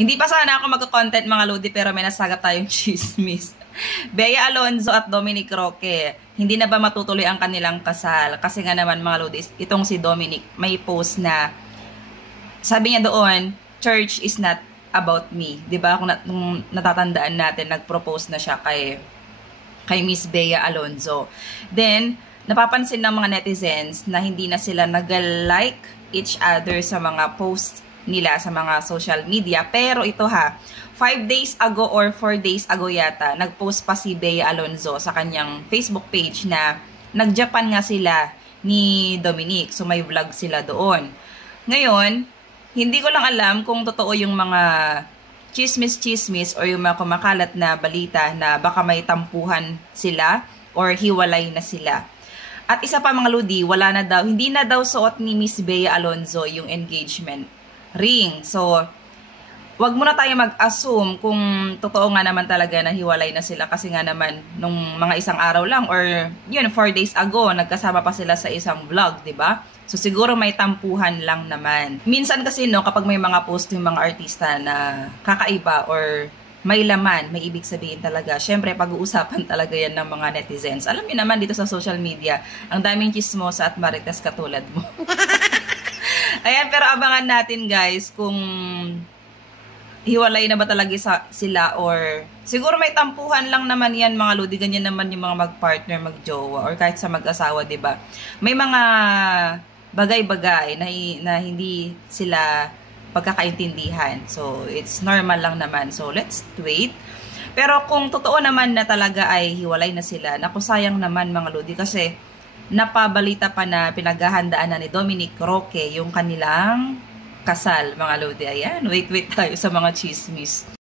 Hindi pa sana ako magko-content mga Lodi, pero may nasagap tayong chismis. Bea Alonzo at Dominic Roque, hindi na ba matutuloy ang kanilang kasal? Kasi nga naman mga Lodi, itong si Dominic may post na sabi niya doon, church is not about me. 'Di ba? Kung natatandaan natin, nag-propose na siya kay Miss Bea Alonzo. Then napapansin ng mga netizens na hindi na sila nag-like each other sa mga posts nila sa mga social media. Pero ito 5 days ago or 4 days ago yata, nag-post pa si Bea Alonzo sa kanyang Facebook page na nag-Japan nga sila ni Dominic. So may vlog sila doon. Ngayon, hindi ko lang alam kung totoo yung mga chismis-chismis or yung mga kumakalat na balita na baka may tampuhan sila or hiwalay na sila. At isa pa mga Lodi, hindi na daw suot ni Miss Bea Alonzo yung engagement ring. So, wag muna tayo mag-assume kung totoo nga naman talaga na hiwalay na sila kasi nga naman nung mga isang araw lang or yun 4 days ago nagkasama pa sila sa isang vlog, 'di ba? So siguro may tampuhan lang naman. Minsan kasi no, kapag may mga post yung mga artista na kakaiba or may laman, may ibig sabihin talaga. Syempre, pag-uusapan talaga yan ng mga netizens. Alam niyo naman dito sa social media, ang daming chismosa at marites katulad mo. Ayan, pero abangan natin guys kung hiwalay na ba talaga sila or siguro may tampuhan lang naman yan mga Lodi. Ganyan naman yung mga mag-partner, mag-jowa or kahit sa mag-asawa, diba? May mga bagay-bagay na hindi sila pagkakaintindihan. So, it's normal lang naman. So, let's wait. Pero kung totoo naman na talaga ay hiwalay na sila, naku sayang naman mga Lodi kasi napabalita pa na pinaghahandaan na ni Dominic Roque yung kanilang kasal mga Lodi. Ayan, wait tayo sa mga chismis.